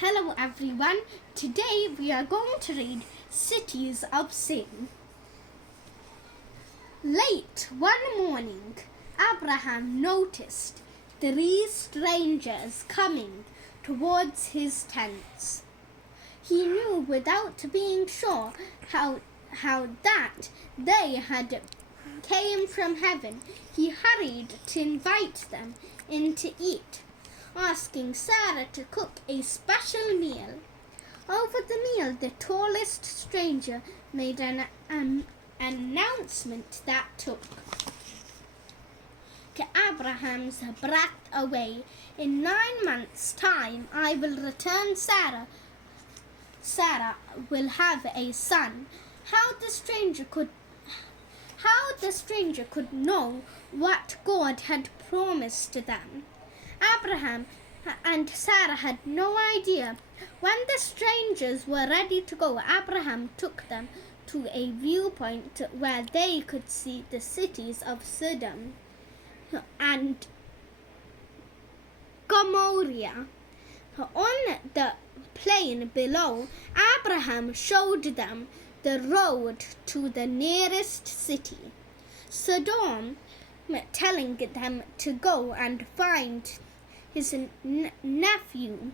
Hello everyone, today we are going to read Cities of Sin. Late one morning, Abraham noticed 3 strangers coming towards his tents. He knew without being sure how that they had came from heaven. He hurried to invite them in to eat, asking Sarah to cook a special meal. Over the meal, the tallest stranger made an announcement that took Abraham's breath away. In 9 months' time, I will return. Sarah will have a son. How the stranger could know what God had promised to them. Abraham and Sarah had no idea. When the strangers were ready to go, Abraham took them to a viewpoint where they could see the cities of Sodom and Gomorrah. On the plain below, Abraham showed them the road to the nearest city, Sodom, telling them to go and find his nephew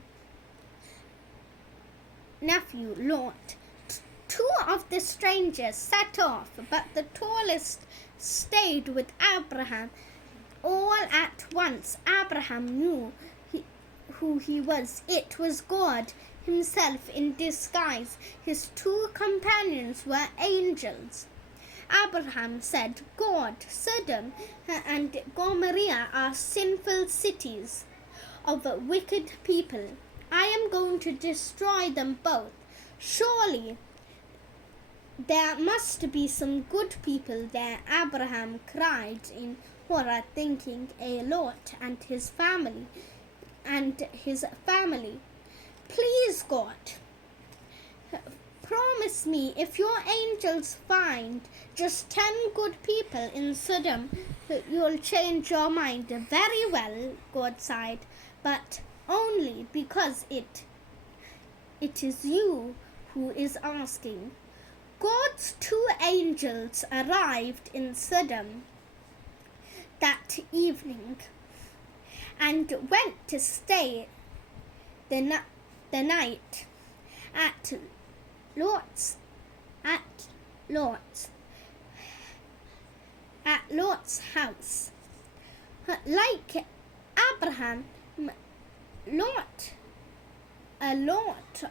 Lot. 2 of the strangers set off, but the tallest stayed with Abraham. All at once, Abraham knew who he was. It was God himself in disguise. His 2 companions were angels. Abraham said, God, Sodom and Gomorrah are sinful cities of wicked people. I am going to destroy them both. Surely there must be some good people there. Abraham cried in horror, thinking Lot and his family. Please, God, promise me if your angels find just 10 good people in Sodom, you'll change your mind. Very well, God sighed, but only because it is you who is asking. God's 2 angels arrived in Sodom that evening and went to stay the night at Lot's house. Like Abraham, a lot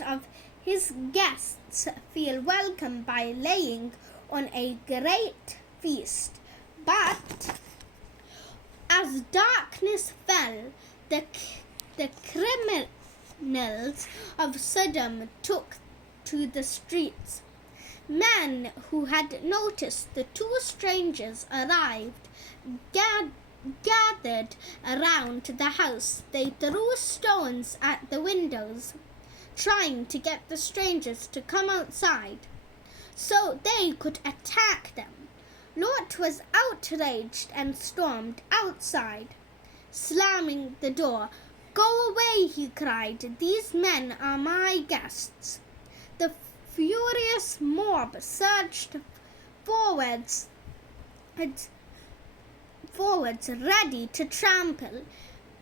of his guests feel welcome by laying on a great feast. But as darkness fell, the criminals of Sodom took to the streets. Men who had noticed the 2 strangers arrived gathered around the house. They threw stones at the windows, trying to get the strangers to come outside so they could attack them. Lot was outraged and stormed outside, slamming the door. Go away, he cried. These men are my guests. The furious mob surged forwards, ready to trample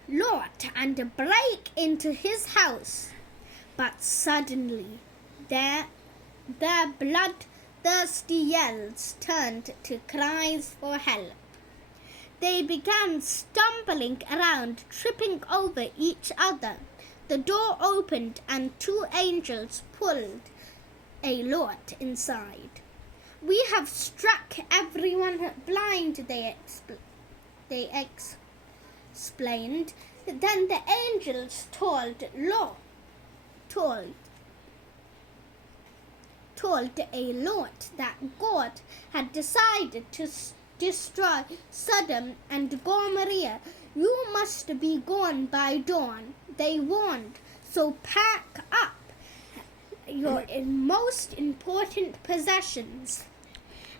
Lot and break into his house. But suddenly, their bloodthirsty yells turned to cries for help. They began stumbling around, tripping over each other. The door opened and 2 angels pulled Lot inside. We have struck everyone blind, they explained. Then the angels told Lot that God had decided to destroy Sodom and Gomorrah. You must be gone by dawn, they warned. So pack up your most important possessions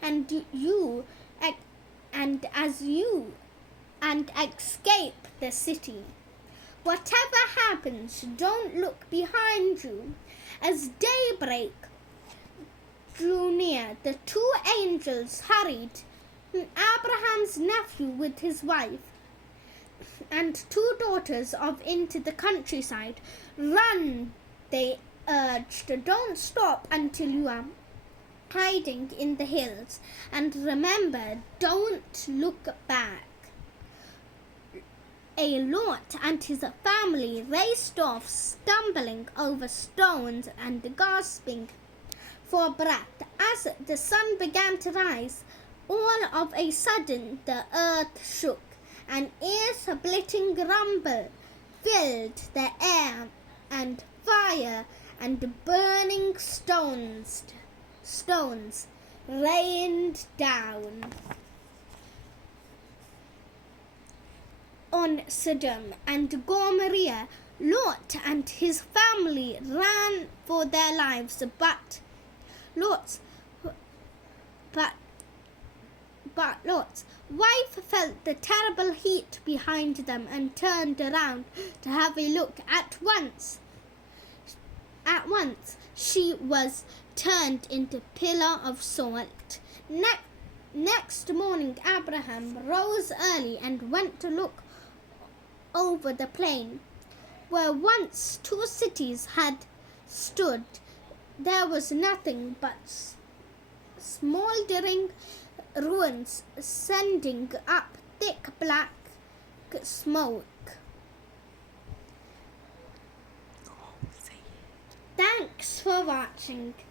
and escape the city. Whatever happens, don't look behind you. As daybreak drew near, the two angels hurried. Abraham's nephew with his wife and two daughters of into the countryside. Run, they urged. Don't stop until you are hiding in the hills. And remember, don't look back. Lot and his family raced off, stumbling over stones and gasping for breath. As the sun began to rise, all of a sudden the earth shook. An ear-splitting rumble filled the air, and fire and burning stones rained down on Sodom and Gomorrah. Lot and his family ran for their lives, but Lot's wife felt the terrible heat behind them and turned around to have a look. At once, she was turned into a pillar of salt. Next morning, Abraham rose early and went to look over the plain where once two cities had stood. There was nothing but smoldering ruins sending up thick black smoke. Thanks for watching.